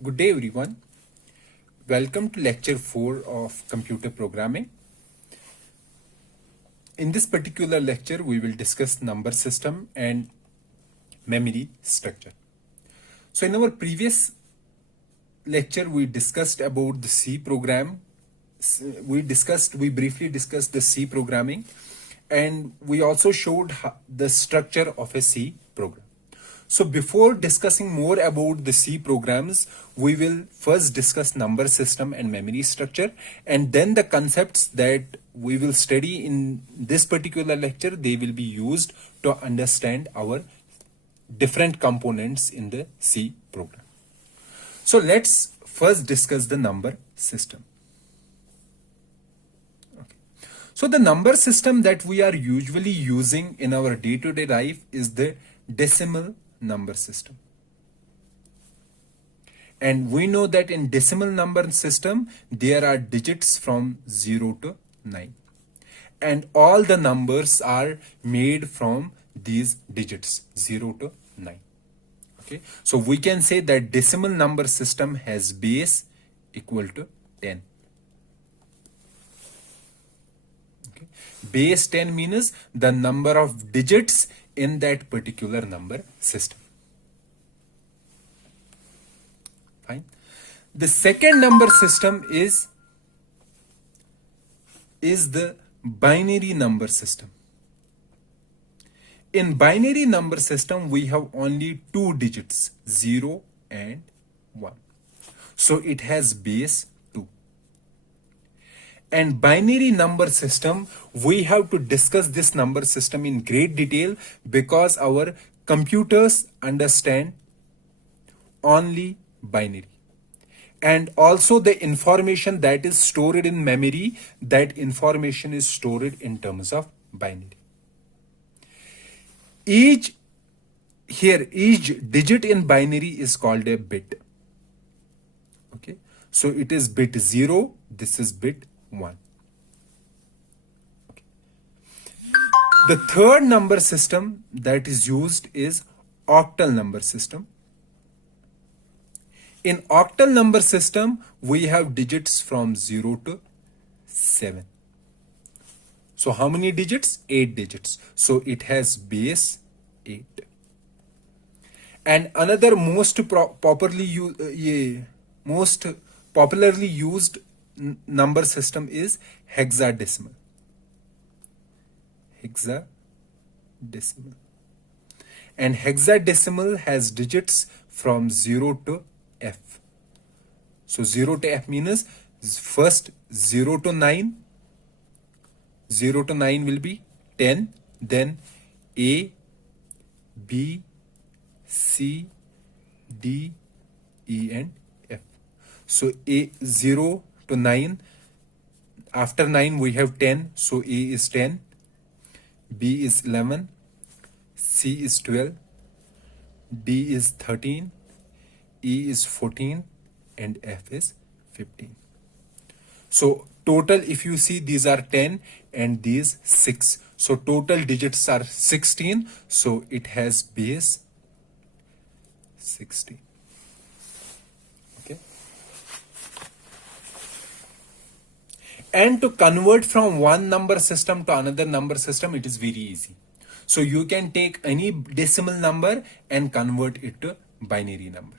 Good day everyone. Welcome to lecture 4 of computer programming. In this particular lecture, we will discuss number system and memory structure. So in our previous lecture, we discussed about the C program. We briefly discussed the C programming, and we also showed the structure of a C program. So before discussing more about the C programs, we will first discuss number system and memory structure, and then the concepts that we will study in this particular lecture, they will be used to understand our different components in the C program. So let's first discuss the number system. So the number system that we are usually using in our day-to-day life is the decimal number system. And we know that in decimal number system, there are digits from 0 to 9. And all the numbers are made from these digits, 0 to 9. Okay, so we can say that decimal number system has base equal to 10. Okay. Base 10 means the number of digits in that particular number system. Fine. The second number system is the binary number system. In binary number system, we have only two digits, 0 and 1. So it has base 2. And binary number system, we have to discuss this number system in great detail because our computers understand only binary. And also the information that is stored in memory, that information is stored in terms of binary. Each digit in binary is called a bit. Okay, so it is bit 0, this is bit 1. Okay. The third number system that is used is octal number system. In octal number system, we have digits from 0 to 7. So how many digits? 8 digits. So it has base 8. And another most popularly used number system is hexadecimal. Hexadecimal. And hexadecimal has digits from 0 to F. So 0 to F means first 0 to 9. 0 to 9 will be 10, then A, B, C, D, E and F. So A 0 to 9, after 9 we have 10, so A is 10, B is 11, C is 12, D is 13, E is 14 and F is 15. So total, if you see, these are 10 and these 6. So total digits are 16. So it has base 16. Okay. And to convert from one number system to another number system, it is very easy. So you can take any decimal number and convert it to binary number.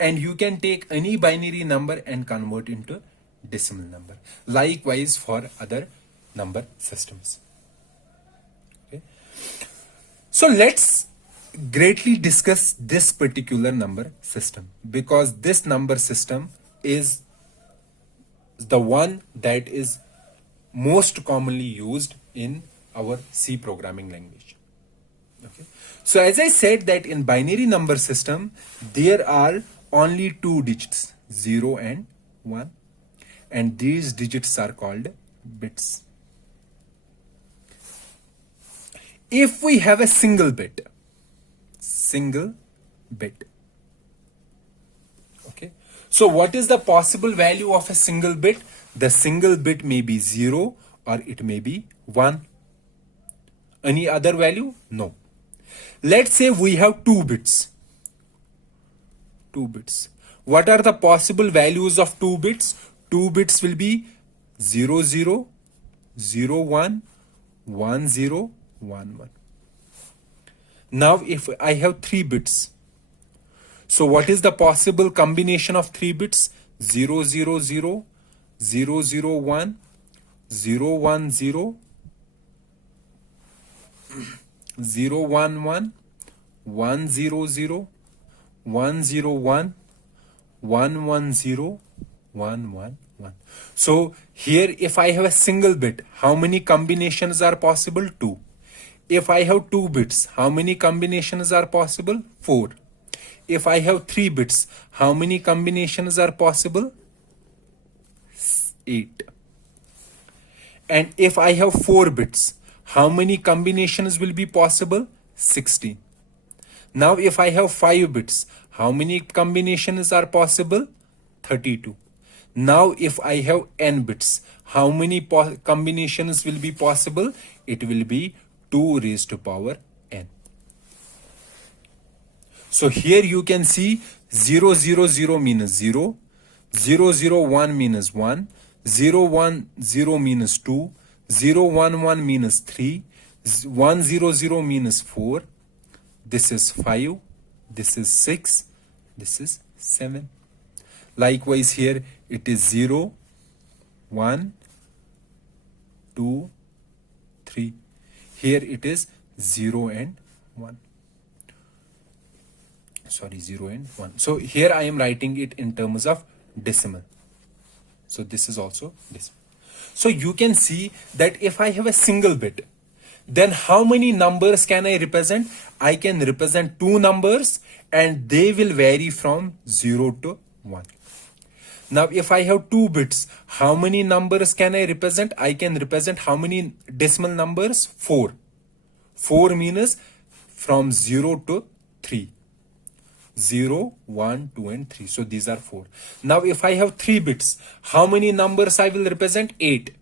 And you can take any binary number and convert into decimal number. Likewise for other number systems. Okay. So let's greatly discuss this particular number system, because this number system is the one that is most commonly used in our C programming language. Okay. So as I said that in binary number system, there are only two digits, 0 and 1. And these digits are called bits. If we have a single bit, okay, so what is the possible value of a single bit? The single bit may be 0 or it may be 1. Any other value? No. Let's say we have two bits. 2 bits. What are the possible values of 2 bits? 2 bits will be 0, 0, 0, 1, 1, 0, 1, 1. Now if I have 3 bits, so what is the possible combination of 3 bits? 0, 0, 0, 0, 0, 1, 0, 1, 0, 0, 1, 1, 1, 0, 0, 1, 0, 1, 1, 1, 0, 1, 1, 1. So here if I have a single bit, how many combinations are possible? 2. If I have 2 bits, how many combinations are possible? 4. If I have 3 bits, how many combinations are possible? 8. And if I have 4 bits, how many combinations will be possible? 16. Now if I have 5 bits, how many combinations are possible? 32. Now if I have n bits, how many combinations will be possible? It will be 2 raised to power n. So here you can see 0, 0, 0 means 0, 0, 0, 1 means 1, 0, 1, 0 means 2, 0, 1, 1 means 3, 1, 0, 0 means 4, this is 5, this is 6, this is 7. Likewise here it is 0, 1, 2, 3. Here it is 0 and 1. Sorry, 0 and 1. So here I am writing it in terms of decimal. So this is also decimal. So you can see that if I have a single bit, then how many numbers can I represent? I can represent 2 numbers and they will vary from 0 to 1. Now if I have 2 bits, how many numbers can I represent? I can represent how many decimal numbers? 4. 4 means from 0 to 3. 0, 1, 2 and 3. So these are 4. Now if I have 3 bits, how many numbers I will represent? 8.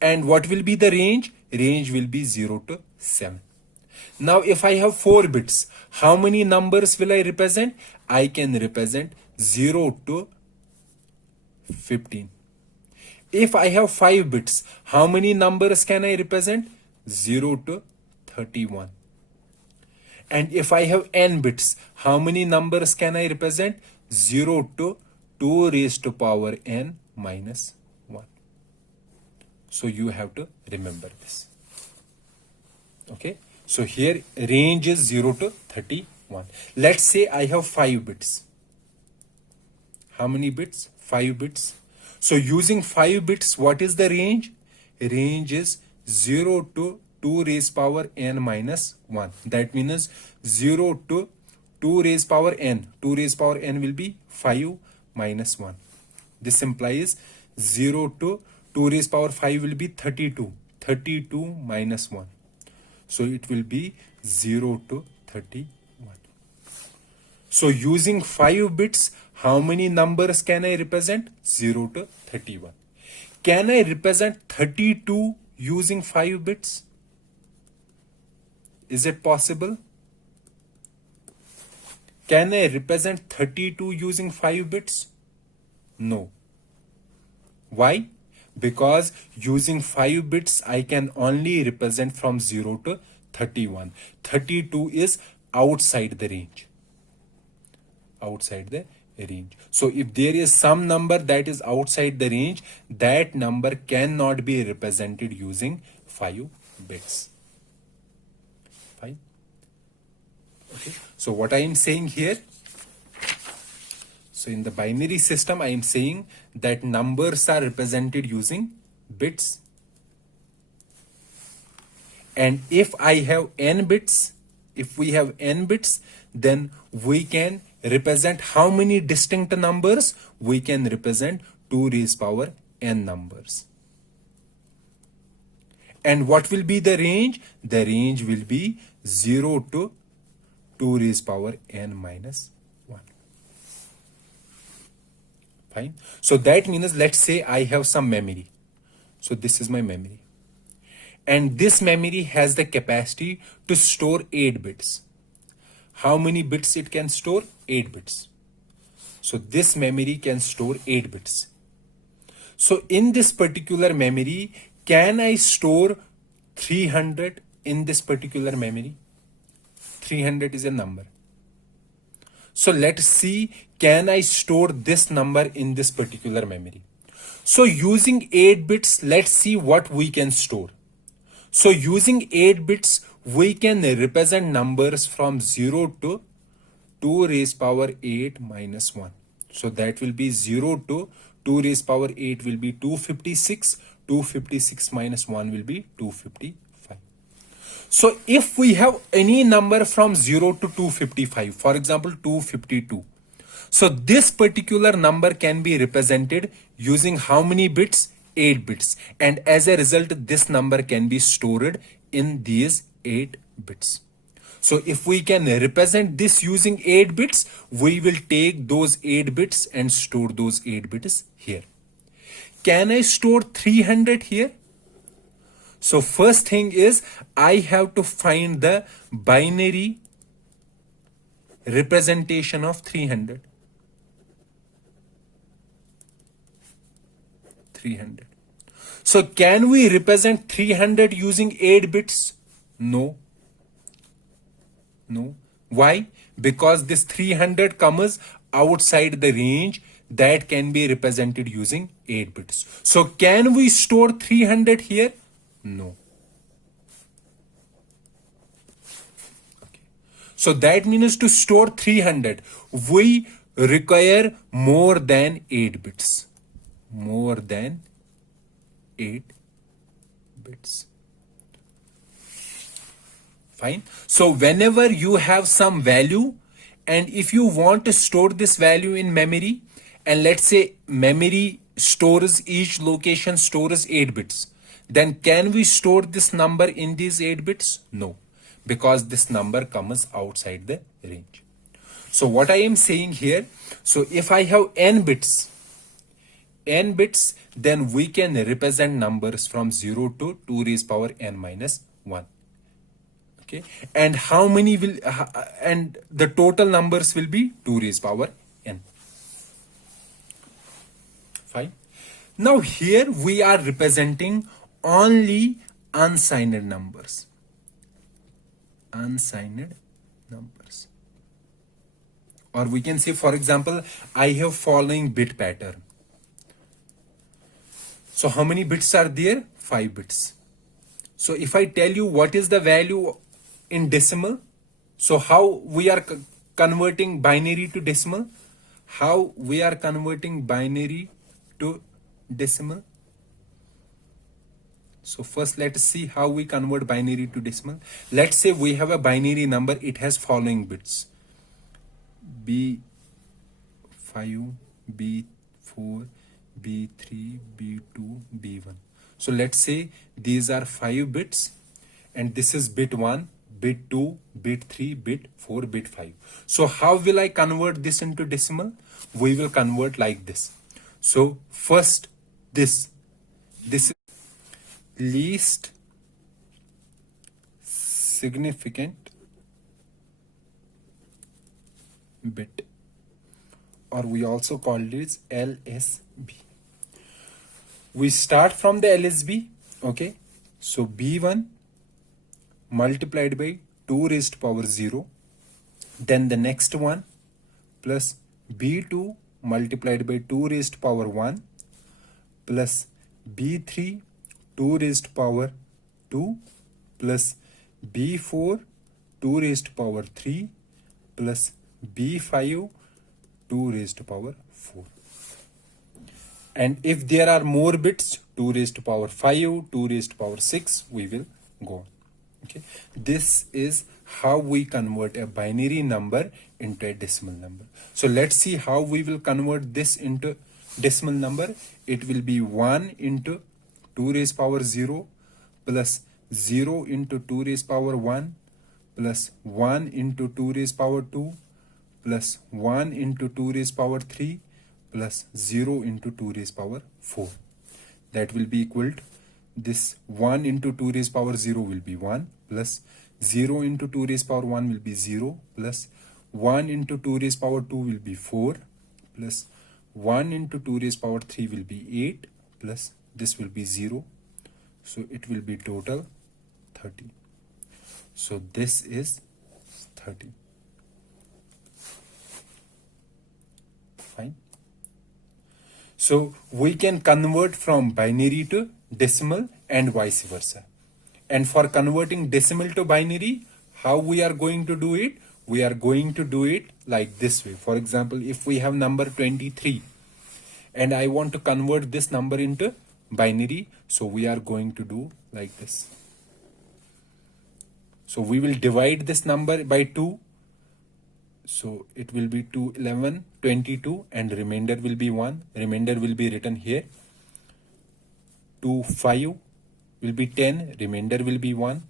And what will be the range? Range will be 0 to 7. Now if I have 4 bits, how many numbers will I represent? I can represent 0 to 15. If I have 5 bits, how many numbers can I represent? 0 to 31. And if I have n bits, how many numbers can I represent? 0 to 2 raised to power n minus 1. So you have to remember this. Okay. So here range is 0 to 31. Let's say I have 5 bits. How many bits? 5 bits. So using 5 bits, what is the range? Range is 0 to 2 raised power n minus 1. That means 0 to 2 raised power n. 2 raised power n will be 5 minus 1. This implies 0 to 2 raised power 5 will be 32. 32 minus 1. So it will be 0 to 31. So using 5 bits, how many numbers can I represent? 0 to 31. Can I represent 32 using 5 bits? Is it possible? Can I represent 32 using 5 bits? No. Why? Because using 5 bits, I can only represent from 0 to 31. 32 is outside the range. Outside the range. So if there is some number that is outside the range, that number cannot be represented using 5 bits. Fine. Okay. So what I am saying here, so in the binary system, I am saying that numbers are represented using bits. And if I have n bits, if we have n bits, then we can represent how many distinct numbers? We can represent 2 raised power n numbers. And what will be the range? The range will be 0 to 2 raised power n minus 1. Fine. So that means, let's say I have some memory. So this is my memory. And this memory has the capacity to store 8 bits. How many bits it can store? 8 bits. So this memory can store 8 bits. So in this particular memory, can I store 300 in this particular memory? 300 is a number. So let's see, can I store this number in this particular memory? So using 8 bits, let's see what we can store. So using 8 bits, we can represent numbers from 0 to 2 raised power 8 minus 1. So that will be 0 to 2 raised power 8 will be 256. 256 minus 1 will be 255. So if we have any number from 0 to 255, for example 252, so this particular number can be represented using how many bits? 8 bits. And as a result, this number can be stored in these 8 bits. So if we can represent this using 8 bits, we will take those 8 bits and store those 8 bits here. Can I store 300 here? So first thing is I have to find the binary representation of 300. 300. So can we represent 300 using 8 bits? No. No. Why? Because this 300 comes outside the range that can be represented using 8 bits. So can we store 300 here? No. Okay. So that means to store 300, we require more than 8 bits. More than 8 bits. Fine. So whenever you have some value, and if you want to store this value in memory, and let's say memory stores, each location stores 8 bits, then can we store this number in these 8 bits? No, because this number comes outside the range. So what I am saying here, so if I have n bits, then we can represent numbers from 0 to 2 raised power n minus 1. Okay, and how many will, and the total numbers will be 2 raised power n. Fine. Now here we are representing only unsigned numbers. Unsigned numbers. Or we can say, for example, I have following bit pattern. So how many bits are there? 5 bits. So if I tell you what is the value in decimal, so how we are converting binary to decimal? How we are converting binary to decimal? So first let's see how we convert binary to decimal. Let's say we have a binary number, it has following bits: B5, B4, B3, B2, B1. So let's say these are 5 bits, and this is bit 1, bit 2, bit 3, bit 4, bit 5. So how will I convert this into decimal? We will convert like this. So first this is least significant bit, or we also call it LSB. We start from the LSB, okay? So B1 multiplied by 2 raised to power 0, then the next one plus B2 multiplied by 2 raised to power 1 plus B3 2 raised to power 2 plus B4 2 raised to power 3 plus B5 2 raised to power 4. And if there are more bits, 2 raised to power 5, 2 raised to power 6, we will go on. Okay, this is how we convert a binary number into a decimal number. So let's see how we will convert this into decimal number. It will be 1 into 2 raised power 0 plus 0 into 2 raised power 1 plus 1 into 2 raised power 2 plus 1 into 2 raised power 3 plus 0 into 2 raised power 4. That will be equal to this 1 into 2 raised power 0 will be 1 plus 0 into 2 raised power 1 will be 0 plus 1 into 2 raised power 2 will be 4 plus 1 into 2 raised power 3 will be 8 plus this will be 0. So it will be total 30. So this is 30. Fine. So we can convert from binary to decimal and vice versa. And for converting decimal to binary, how we are going to do it? We are going to do it like this way. For example, if we have number 23 and I want to convert this number into binary, so we are going to do like this. So we will divide this number by 2. So it will be 2, 11, 22 and remainder will be 1. Remainder will be written here. 2, 5 will be 10. Remainder will be 1.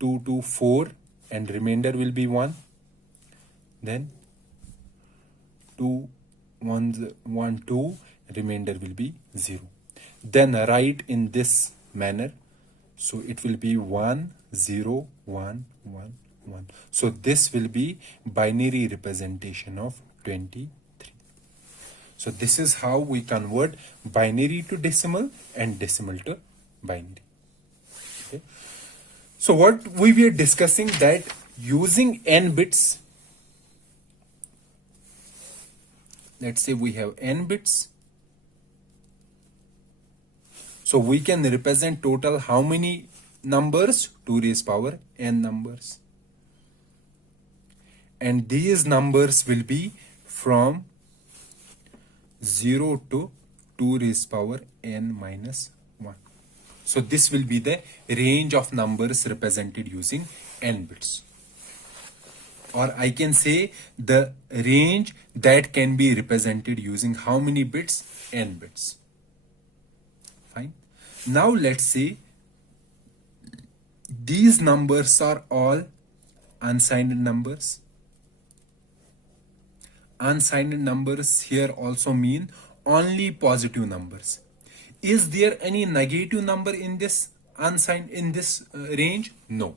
2, 2, 4 and remainder will be 1. Then 2, 1, 1, 2, remainder will be 0. Then write in this manner. So it will be 1, 0, 1, 1, 1. So this will be binary representation of 23. So this is how we convert binary to decimal and decimal to binary. Okay. So what we were discussing, that using n bits, let's say we have n bits. So we can represent total how many numbers? 2 raised power n numbers. And these numbers will be from 0 to 2 raised power n minus 1. So this will be the range of numbers represented using n bits. Or I can say the range that can be represented using how many bits? N bits. Fine. Now let's say these numbers are all unsigned numbers. Unsigned numbers here also mean only positive numbers. Is there any negative number in this unsigned range? No.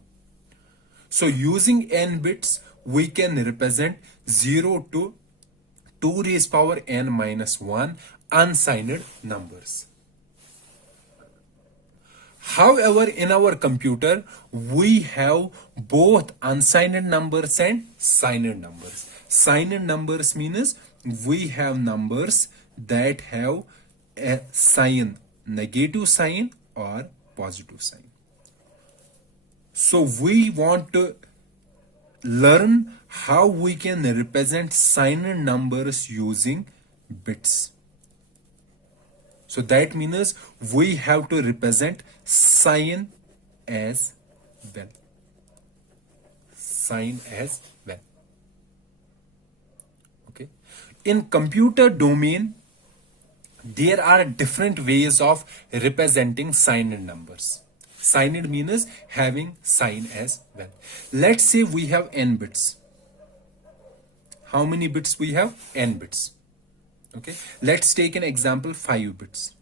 So using n bits, we can represent 0 to 2 raised power n minus 1 unsigned numbers. However, in our computer, we have both unsigned numbers and signed numbers. Signed numbers means we have numbers that have a sign, negative sign or positive sign. So we want to learn how we can represent signed numbers using bits. So that means we have to represent sign as well. Sign as well. Okay. In computer domain, there are different ways of representing signed numbers. Signed means having sign as well. Let's say we have n bits. How many bits we have? N bits. Okay. Let's take an example, 5 bits.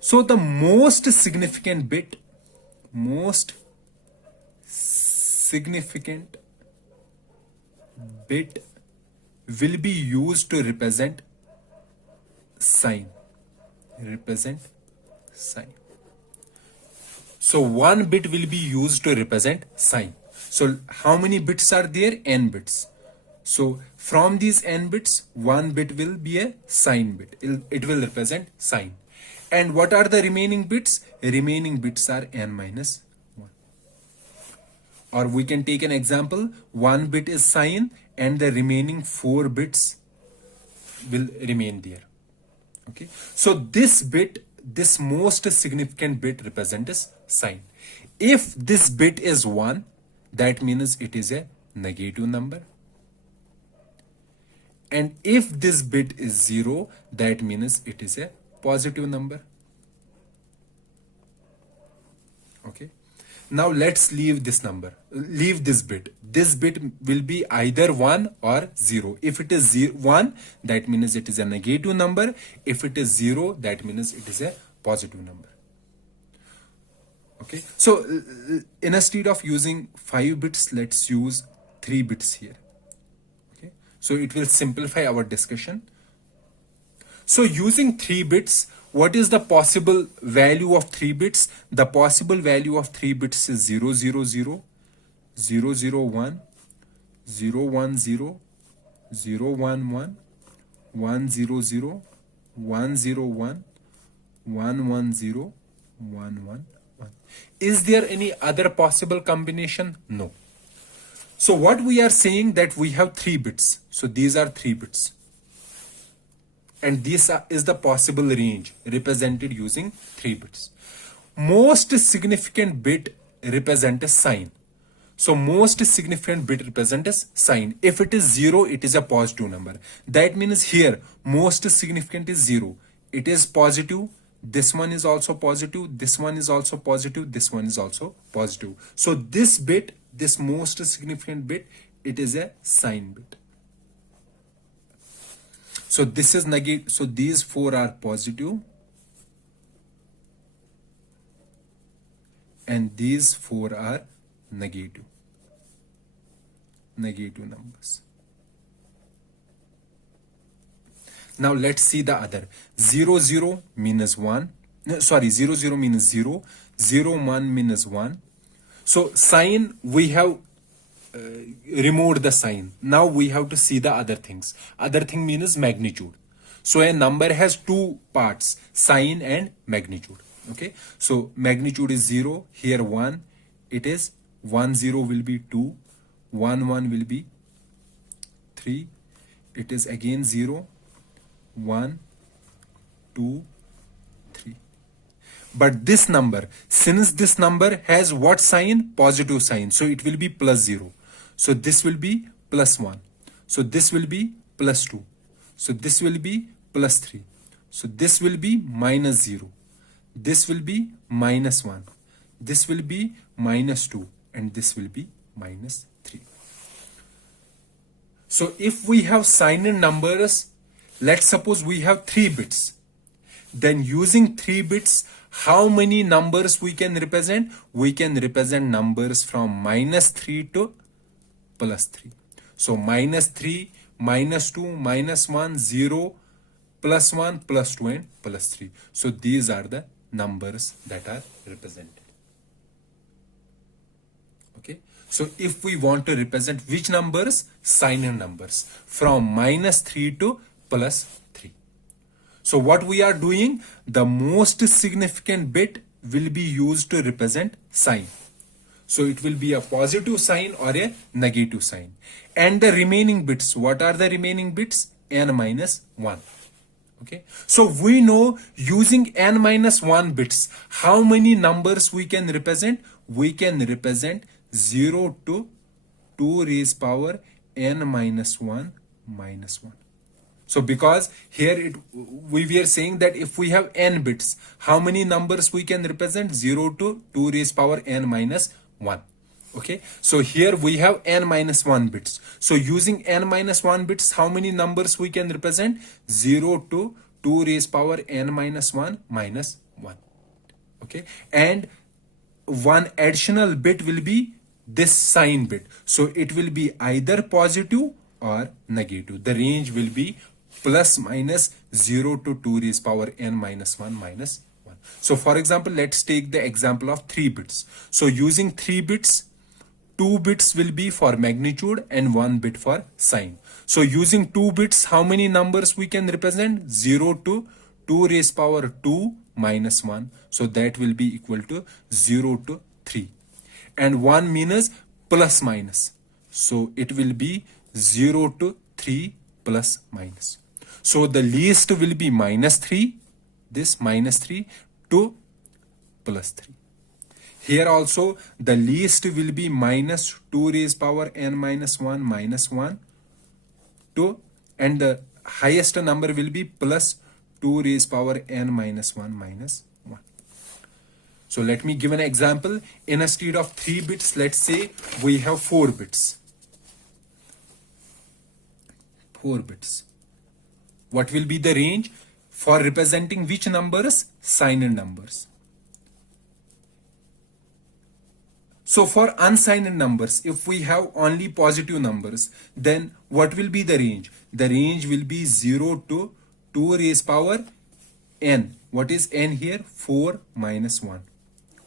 So the most significant bit will be used to represent sign. So 1 bit will be used to represent sign. So how many bits are there? N bits. So from these n bits, 1 bit will be a sign bit. It will represent sign. And what are the remaining bits? Remaining bits are n minus 1. Or we can take an example, 1 bit is sign and the remaining 4 bits will remain there. Okay. So this bit, this most significant bit represents sign. If this bit is 1, that means it is a negative number. And if this bit is 0, that means it is a positive number. Okay. Now let's leave this bit. This bit will be either 1 or 0. If it is 1, that means it is a negative number. If it is 0, that means it is a positive number. Okay. So instead of using 5 bits, let's use 3 bits here. Okay. So it will simplify our discussion. So using 3 bits, what is the possible value of 3 bits? The possible value of 3 bits is 0, 0, 0, 0, 0, 1, 0, 1, 0, 0, 1, 1, 1, 0, 0, 1, 0, 1, 1, 1, 0, 1, 1, 1. Is there any other possible combination? No. So what we are saying that we have 3 bits. So these are 3 bits. And this is the possible range represented using 3 bits. Most significant bit represents a sign. So most significant bit represents sign. If it is 0, it is a positive number. That means here most significant is 0. It is positive. This one is also positive. This one is also positive. This one is also positive. So this bit, this most significant bit, it is a sign bit. So this is negative. So these 4 are positive. And these 4 are negative. Negative numbers. Now let's see the other. 0, 0 means 1. Sorry, 0, 0 means 0. 0, 1 means 1. So sign, we have removed the sign. Now we have to see the other things. Other thing means magnitude. So a number has 2 parts, sign and magnitude. Okay. So magnitude is 0. Here 1. It is 1, 0 will be 2. 1, 1 will be 3. It is again 0. 1, 2, 3. But this number, since this number has what sign? Positive sign. So it will be plus 0. So this will be plus 1. So this will be plus 2. So this will be plus 3. So this will be minus 0. This will be minus 1. This will be minus 2. And this will be minus 3. So if we have signed numbers, let's suppose we have 3 bits. Then using 3 bits, how many numbers we can represent? We can represent numbers from minus 3 to plus 3. So minus 3, minus 2, minus 1, 0, plus 1, plus 2 and plus 3. So these are the numbers that are represented. Okay. So if we want to represent which numbers? Signed numbers from minus 3 to plus 3. So what we are doing? The most significant bit will be used to represent sign. So it will be a positive sign or a negative sign. And the remaining bits, what are the remaining bits? N minus 1. Okay. So we know using n minus 1 bits, how many numbers we can represent? We can represent 0 to 2 raised power n minus 1 minus 1. So because here we were saying that if we have n bits, how many numbers we can represent? 0 to 2 raised power n minus 1. Okay. So here we have n minus 1 bits. So using n minus 1 bits, how many numbers we can represent? 0 to 2 raised power n minus 1 minus 1. Okay. And one additional bit will be this sign bit. So it will be either positive or negative. The range will be plus minus 0 to 2 raised power n minus 1 minus 1. So for example, let's take the example of 3 bits. So using 3 bits, 2 bits will be for magnitude and 1 bit for sign. So using 2 bits, how many numbers we can represent? 0 to 2 raised power 2 minus 1. So that will be equal to 0 to 3. And 1 means plus minus. So it will be 0 to 3 plus minus. So the least will be minus 3, this minus 3 to plus 3. Here also the least will be minus 2 raised power n minus 1 minus 1 to, and the highest number will be plus 2 raised power n minus 1 minus 1. So let me give an example. Instead of 3 bits, let's say we have 4 bits. 4 bits. What will be the range for representing which numbers? Signed numbers. So for unsigned numbers, if we have only positive numbers, then what will be the range? The range will be 0 to 2 raised power n. What is n here? 4 minus 1.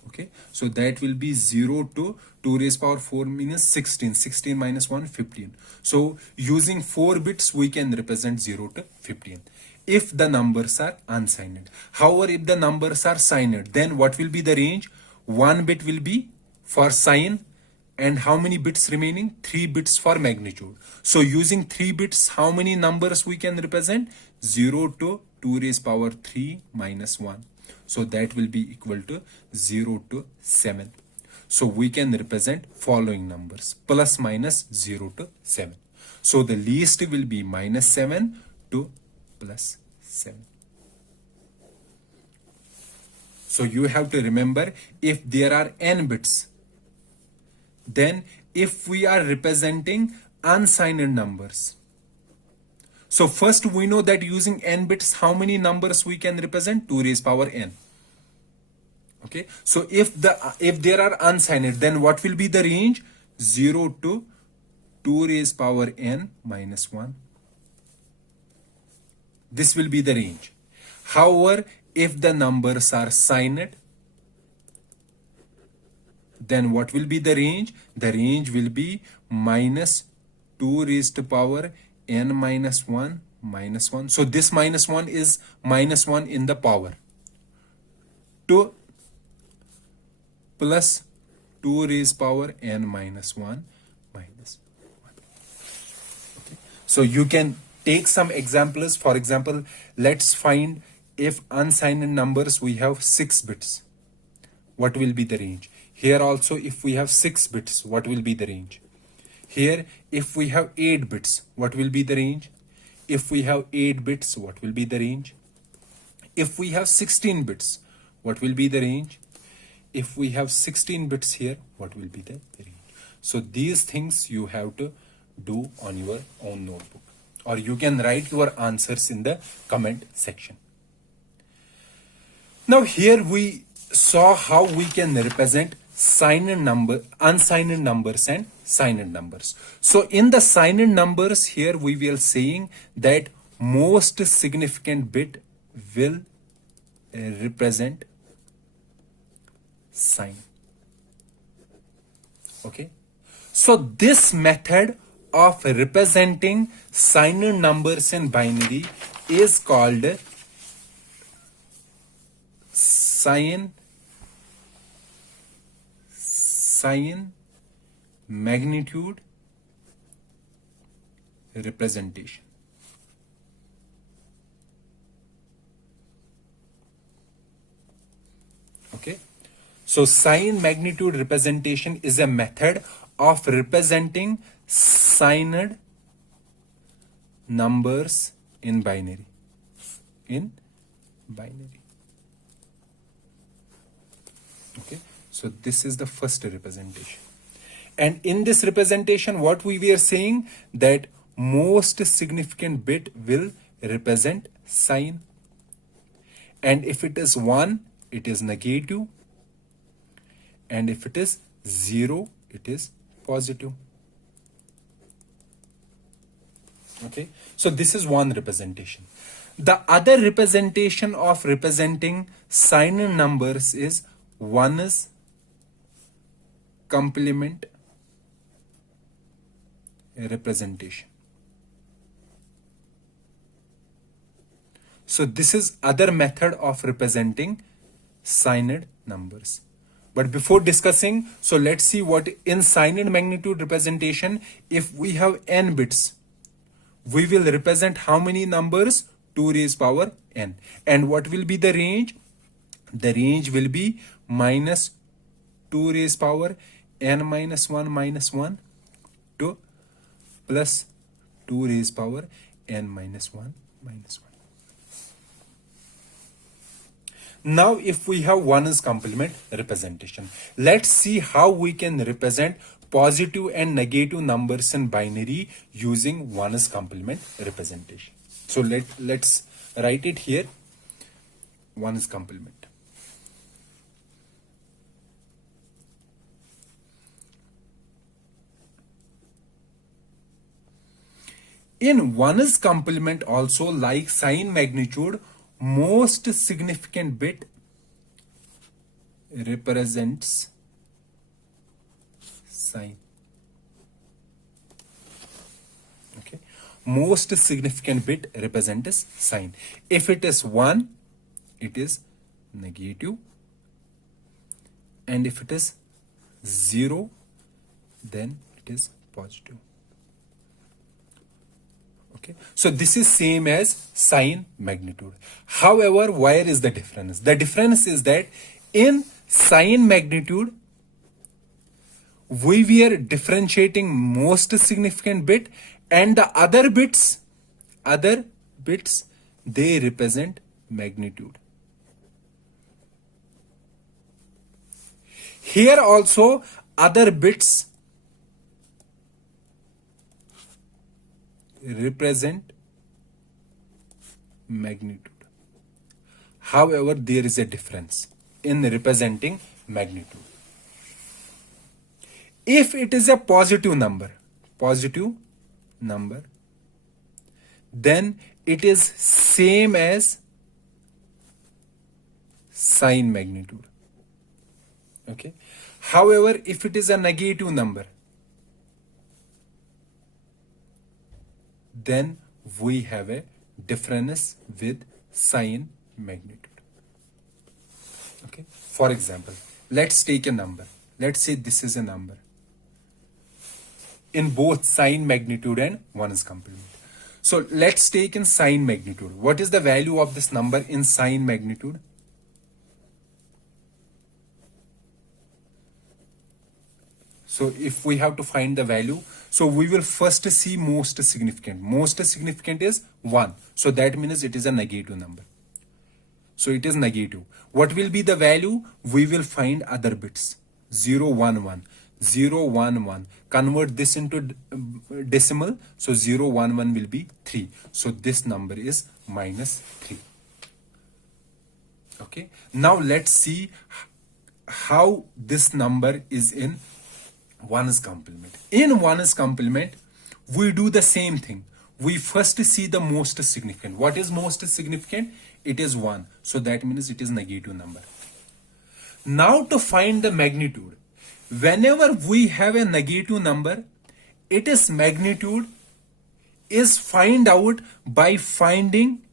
Okay, so that will be 0 to 2 raised power 4 minus 16. 16 minus 1, 15. So using 4 bits, we can represent 0 to 15 if the numbers are unsigned. However, if the numbers are signed, then what will be the range? 1 bit will be for sign, and how many bits remaining? 3 bits for magnitude. So using 3 bits, how many numbers we can represent? 0 to 2 raised power 3 minus 1. So that will be equal to 0 to 7. So we can represent following numbers, plus minus 0 to 7. So the least will be minus 7 to plus 7. So you have to remember, if there are n bits, then if we are representing unsigned numbers, so first we know that using n bits, how many numbers we can represent? 2 raised power n. Okay, so if there are unsigned, then what will be the range? 0 to 2 raised power n minus 1. This will be the range. However, if the numbers are signed, then what will be the range? The range will be minus 2 raised to power n minus 1 minus 1. So this minus 1 is minus 1 in the power, to plus 2 raised power n minus 1 minus 1. Okay. So you can take some examples. For example, let's find if unsigned numbers we have 6 bits, what will be the range? Here also, if we have 6 bits, what will be the range? Here, if we have 8 bits, what will be the range? If we have 8 bits, what will be the range? If we have 16 bits, what will be the range? If we have 16 bits here, what will be the range? So these things you have to do on your own notebook, or you can write your answers in the comment section. Now here we saw how we can represent unsigned numbers and signed numbers. So in the signed numbers, here we were saying that most significant bit will represent sign. Okay, so this method of representing signed numbers in binary is called Sine magnitude representation. Okay, so Sine magnitude representation is a method of representing signed numbers in binary. Okay, so this is the first representation, and in this representation, what we were saying, that most significant bit will represent sign, and if it is 1, it is negative, and if it is 0, it is positive. Okay, so this is one representation. The other representation of representing signed numbers is 1's complement representation. So this is other method of representing signed numbers. But before discussing, so let's see what in signed magnitude representation, if we have n bits, we will represent how many numbers? 2 raised power n. And what will be the range? The range will be minus 2 raised power n minus 1 to plus 2 raised power n minus 1 minus 1. Now if we have 1's complement representation, let's see how we can represent positive and negative numbers in binary using 1's complement representation. So let's write it here. 1's complement. In 1's complement also, like sign magnitude, most significant bit represents sign. Okay. Most significant bit represents sign. If it is 1, it is negative. And if it is 0, then it is positive. Okay. So this is same as sign magnitude. However, where is the difference? The difference is that in sign magnitude, we were differentiating most significant bit, and the other bits, they represent magnitude. Here also other bits represent magnitude. However, there is a difference in representing magnitude. If it is a positive number, then it is same as sign magnitude. Okay. However, if it is a negative number, then we have a difference with sign magnitude. Okay. For example, let's take a number. Let's say this is a number in both sign magnitude and 1's complement. So let's take in sign magnitude. What is the value of this number in sign magnitude? So if we have to find the value, so we will first see most significant. Most significant is 1. So that means it is a negative number. So it is negative. What will be the value? We will find other bits. 0, 1, 1. 0, 1, 1. Convert this into decimal. So 0, 1, 1 will be 3. So this number is minus 3. Okay. Now let's see how this number is in 1's complement. In 1's complement, we do the same thing. We first see the most significant. What is most significant? It is 1. So that means it is negative number. Now to find the magnitude, whenever we have a negative number, its magnitude is find out by finding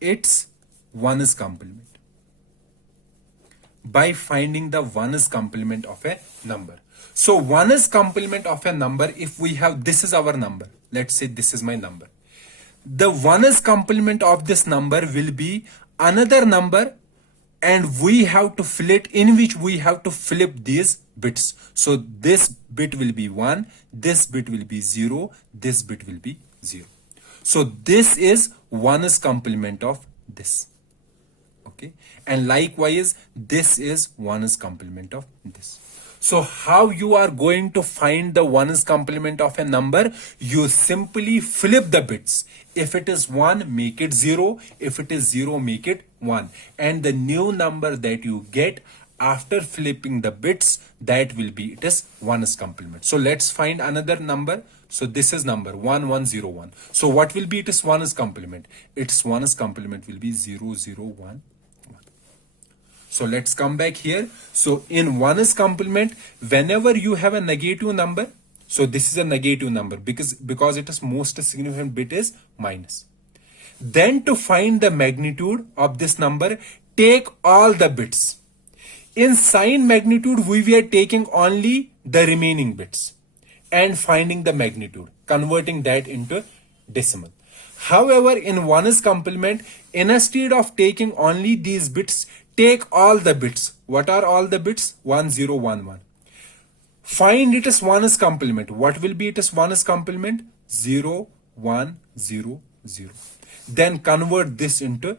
its 1's complement. By finding the 1's complement of a number. So 1's complement of a number, if we have, this is our number. Let's say this is my number. The 1's complement of this number will be another number, and we have to flip, in which we have to flip these bits. So this bit will be 1, this bit will be 0, this bit will be 0. So this is 1's complement of this. Okay. And likewise, this is 1's complement of this. So how you are going to find the 1's complement of a number? You simply flip the bits. If it is 1, make it 0. If it is 0, make it 1. And the new number that you get after flipping the bits, that will be, it is 1's complement. So let's find another number. So this is number 1101. So what will be its 1's complement? Its 1's complement will be 0011. So let's come back here. So in 1's complement, whenever you have a negative number, so this is a negative number because it is most significant bit is minus. Then to find the magnitude of this number, take all the bits. In sign magnitude, we were taking only the remaining bits and finding the magnitude, converting that into decimal. However, in 1's complement, instead of taking only these bits, take all the bits. What are all the bits? 1, 0, 1, 1. Find its 1's complement. What will be its 1's complement? 0, 1, 0, 0. Then convert this into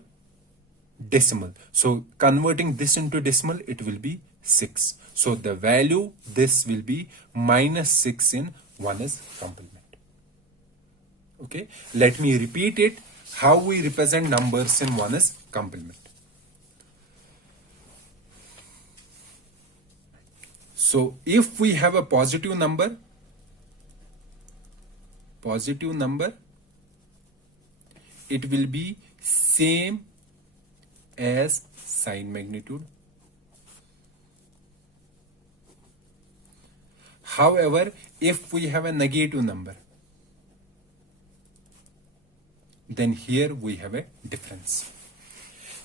decimal. So converting this into decimal, it will be 6. So the value, this will be minus 6 in 1's complement. Okay. Let me repeat it. How we represent numbers in 1's complement. So if we have a positive number, it will be same as sine magnitude. However, if we have a negative number, then here we have a difference.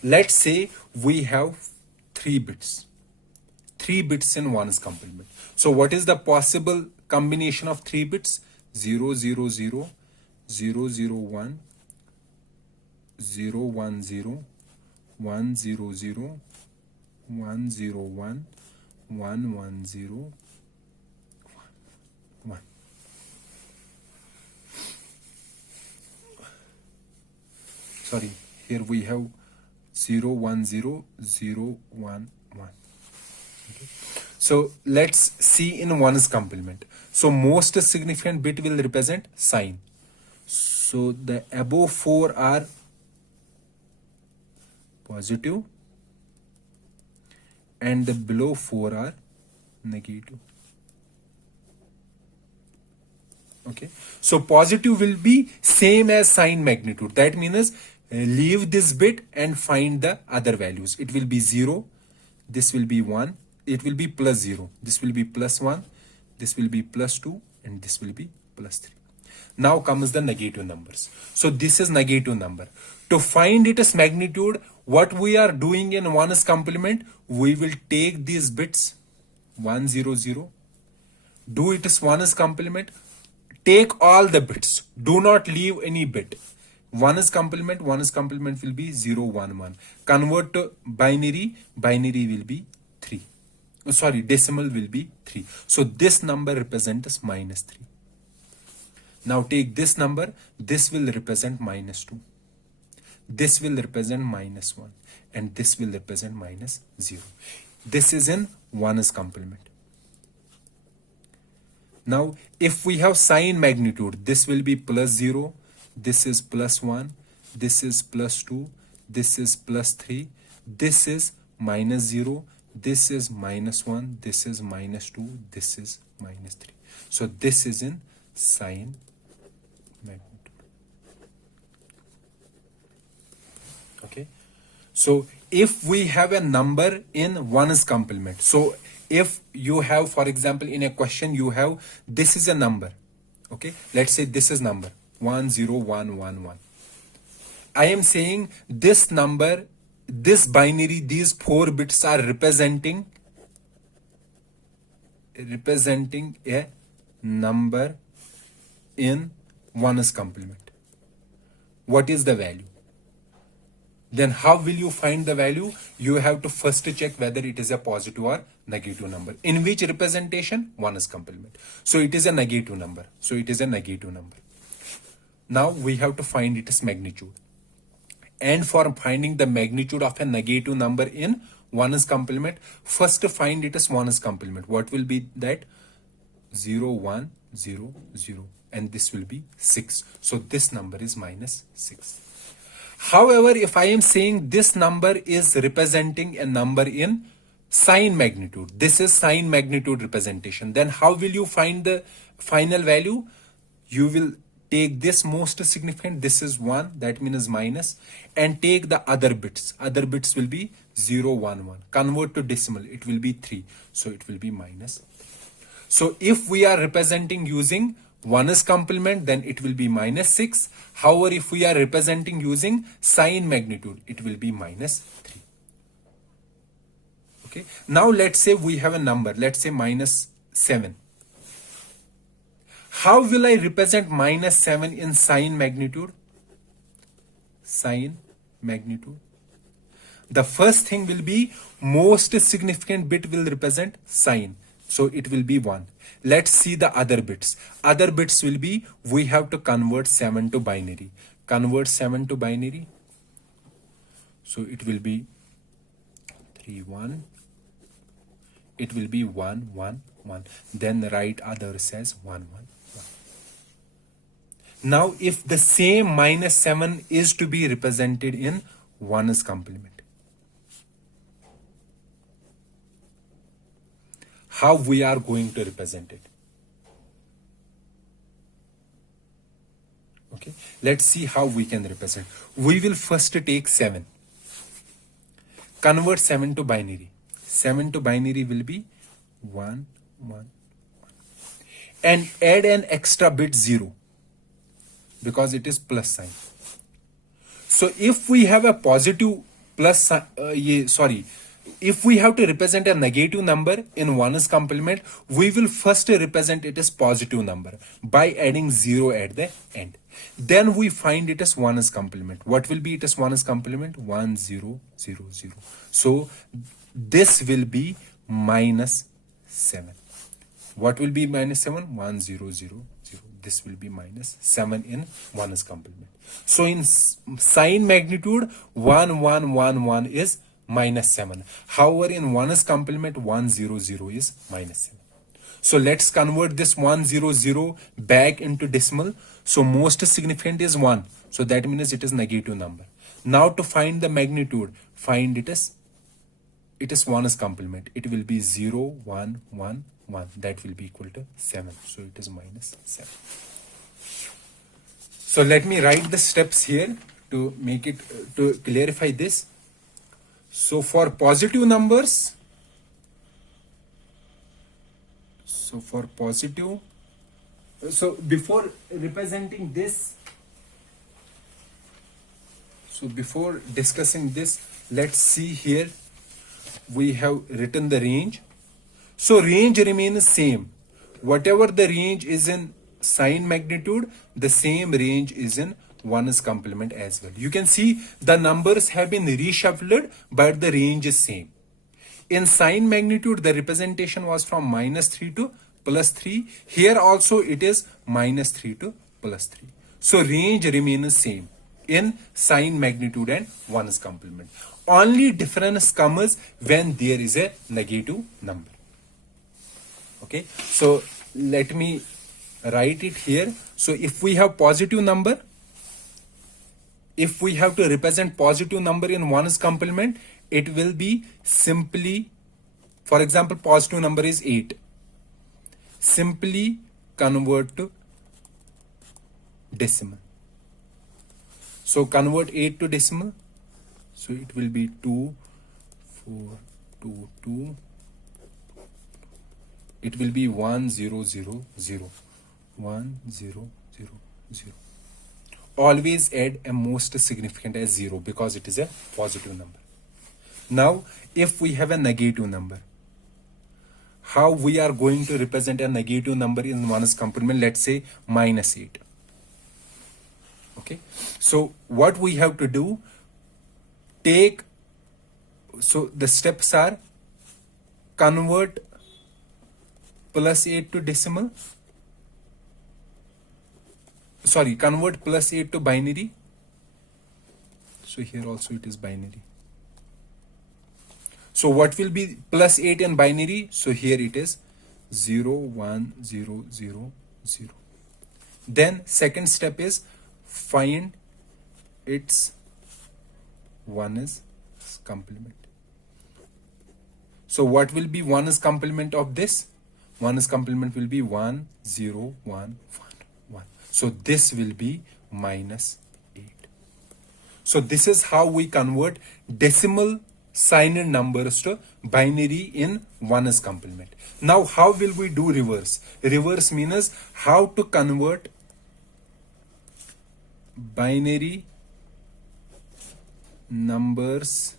Let's say we have 3 bits. 3 bits in 1's complement. So what is the possible combination of 3 bits? 0, 0, 0, 0, 0, 1, 0, 1, 0, 1, 0, 0, 1, 0, 1, 1, 1, 0, 1. Sorry, here we have 0, 1, 0, 0, 1, 1. Okay. So let's see in 1's complement. So most significant bit will represent sine. So the above 4 are positive and the below 4 are negative. Okay, so positive will be same as sine magnitude. That means leave this bit and find the other values. It will be 0, this will be 1, it will be plus 0, this will be plus 1, this will be plus 2, and this will be plus 3. Now comes the negative numbers. So this is negative number. To find its magnitude, what we are doing in 1's complement, we will take these bits 1, 0, 0, do its 1's complement, take all the bits, do not leave any bit. 1's complement will be 0, 1, 1. Convert to binary will be 3. Sorry, decimal will be 3. So this number represents minus 3. Now take this number, this will represent minus 2. This will represent minus 1. And this will represent minus 0. This is in 1's complement. Now, if we have sine magnitude, this will be plus 0, this is plus 1, this is plus 2, this is plus 3, this is minus 0, this is minus 1, this is minus 2, this is minus 3. So this is in sine magnitude. Okay. So if we have a number in 1's complement, so if you have, for example, in a question, you have, this is a number. Okay. Let's say this is number 1, 0, 1, 1, 1. I am saying this number, this binary, these 4 bits are representing a number in 1's complement. What is the value? Then how will you find the value? You have to first check whether it is a positive or negative number. In which representation? 1's complement. So it is a negative number. So it is a negative number. Now we have to find its magnitude. And for finding the magnitude of a negative number in 1's complement, first find its 1's complement. What will be that? 0, 1, 0, 0. And this will be 6. So this number is minus 6. However, if I am saying this number is representing a number in sine magnitude, this is sine magnitude representation, then how will you find the final value? You will take this most significant, this is 1, that means minus, and take the other bits. Other bits will be 0, 1, 1. Convert to decimal, it will be 3. So it will be minus. So if we are representing using 1's complement, then it will be minus 6. However, if we are representing using sine magnitude, it will be minus 3. Okay. Now let's say we have a number, let's say minus 7. How will I represent minus 7 in sine magnitude? Sine magnitude. The first thing will be most significant bit will represent sine. So it will be 1. Let's see the other bits. Other bits will be, we have to convert 7 to binary. Convert 7 to binary. So it will be 3, 1. It will be 1, 1, 1. Then write others as 1, 1, 1. Now if the same minus 7 is to be represented in 1's complement, how we are going to represent it? Okay, let's see how we can represent. We will first take 7. Convert 7 to binary. 7 to binary will be 1, 1. And add an extra bit 0 because it is plus sign. So if we have a positive plus, if we have to represent a negative number in 1's complement, we will first represent it as positive number by adding 0 at the end. Then we find it as 1's complement. What will be it as 1's complement? 1, 0, 0, 0. So this will be minus 7. What will be minus 7? 1, 0, 0, 0. This will be minus 7 in 1's complement. So in sine magnitude, 1, 1, 1, 1 is minus 7. However, in 1's complement, 1, 0, 0 is minus 7. So let's convert this 1, 0, 0 back into decimal. So most significant is 1. So that means it is negative number. Now to find the magnitude, find it as 1's complement. It will be 0, 1, 1, 1. That will be equal to 7. So it is minus 7. So let me write the steps here to make it, to clarify this. So for positive numbers, so before representing this, so before discussing this, let's see here, we have written the range. So range remains same. Whatever the range is in sine magnitude, the same range is in 1's complement as well. You can see the numbers have been reshuffled, but the range is same. In sine magnitude, the representation was from minus 3 to plus 3. Here also it is minus 3 to plus 3. So range remains same in sine magnitude and 1's complement. Only difference comes when there is a negative number. Okay, so let me write it here. So if we have positive number, if we have to represent positive number in 1's complement, it will be simply, for example, positive number is 8. Simply convert to decimal. So convert 8 to decimal. So it will be 2, 4, 2, 2. It will be 1, 0, 0, 0. 1, 0, 0, 0. Always add a most significant as 0 because it is a positive number. Now, if we have a negative number, how we are going to represent a negative number in 1's complement? Let's say minus 8. Okay. So what we have to do, so the steps are convert plus 8 to decimal. Sorry, convert plus 8 to binary. So here also it is binary. So what will be plus 8 in binary? So here it is 0, 1, 0, 0, 0. Then second step is find its 1's complement. So what will be 1's complement of this? 1's complement will be 1, 0, 1, 1, 1. So this will be minus 8. So this is how we convert decimal signed numbers to binary in 1's complement. Now how will we do reverse? Reverse means how to convert binary numbers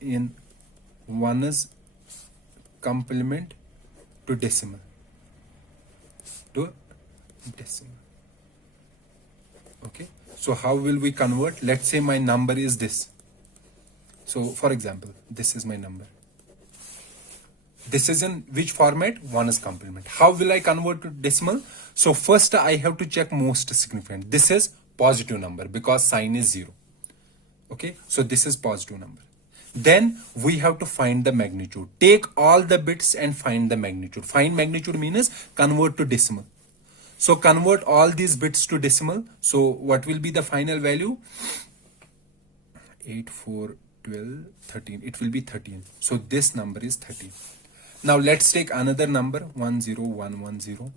in 1's complement to decimal. Okay, so how will we convert? Let's say my number is this. So for example, this is my number. This is in which format? 1's complement. How will I convert to decimal? So first I have to check most significant. This is positive number because sign is 0. Okay, so this is positive number. Then we have to find the magnitude. Take all the bits and find the magnitude. Find magnitude means convert to decimal. So convert all these bits to decimal. So what will be the final value? 8, 4, 12, 13. It will be 13. So this number is 13. Now let's take another number 10110.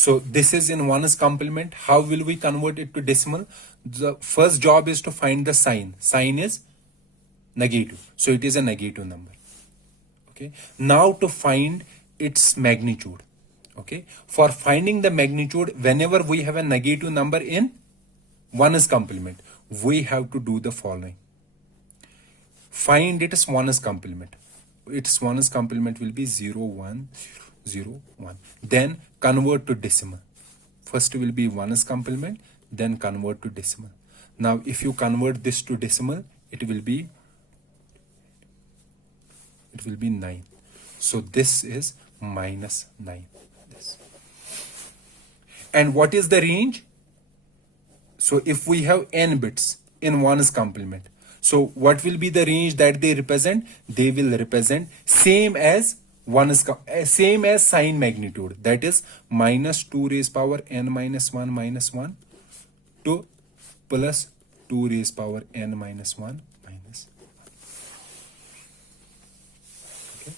So this is in 1's complement. How will we convert it to decimal? The first job is to find the sign. Sign is negative. So it is a negative number. Okay. Now to find its magnitude. Okay. For finding the magnitude, whenever we have a negative number in 1's complement, we have to do the following. Find its 1's complement. Its 1's complement will be 0, 1, 0, 1. Then convert to decimal. First will be 1's complement, then convert to decimal. Now if you convert this to decimal, it will be 9. So this is minus 9. This. And what is the range? So if we have n bits in 1's complement, so what will be the range that they represent? They will represent same as same as sign magnitude, that is minus 2 raised power n minus 1 to plus 2 raised power n minus 1 minus 1. Okay.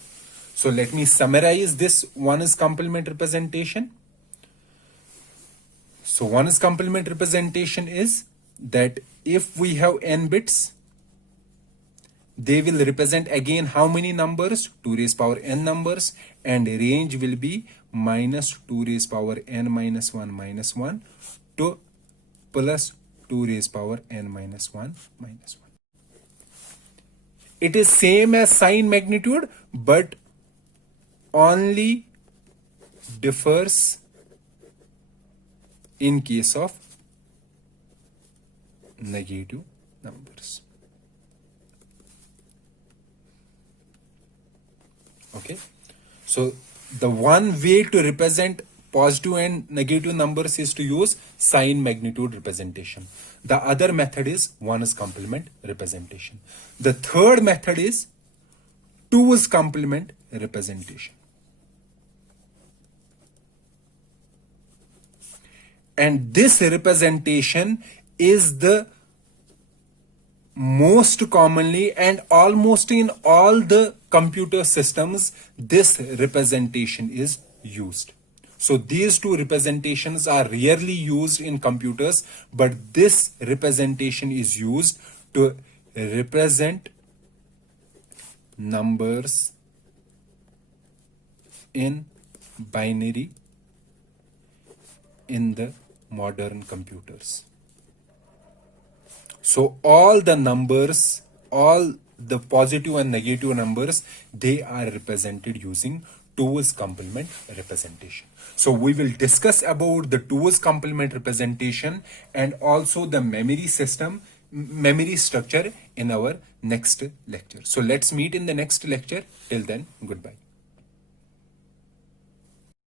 So let me summarize this 1's complement representation. So 1's complement representation is that if we have n bits, they will represent again how many numbers? 2 raised power n numbers, and range will be minus 2 raised power n minus 1 to plus 2 raised power n minus 1 minus 1. It is same as sign magnitude, but only differs in case of negative numbers. Okay, so the one way to represent positive and negative numbers is to use sign magnitude representation. The other method is 1's complement representation. The third method is 2's complement representation. And this representation is the most commonly, and almost in all the computer systems, this representation is used. So these two representations are rarely used in computers, but this representation is used to represent numbers in binary in the modern computers. So all the numbers, all the positive and negative numbers, they are represented using 2's complement representation. So we will discuss about the 2's complement representation and also the memory system, memory structure in our next lecture. So let's meet in the next lecture. Till then, goodbye.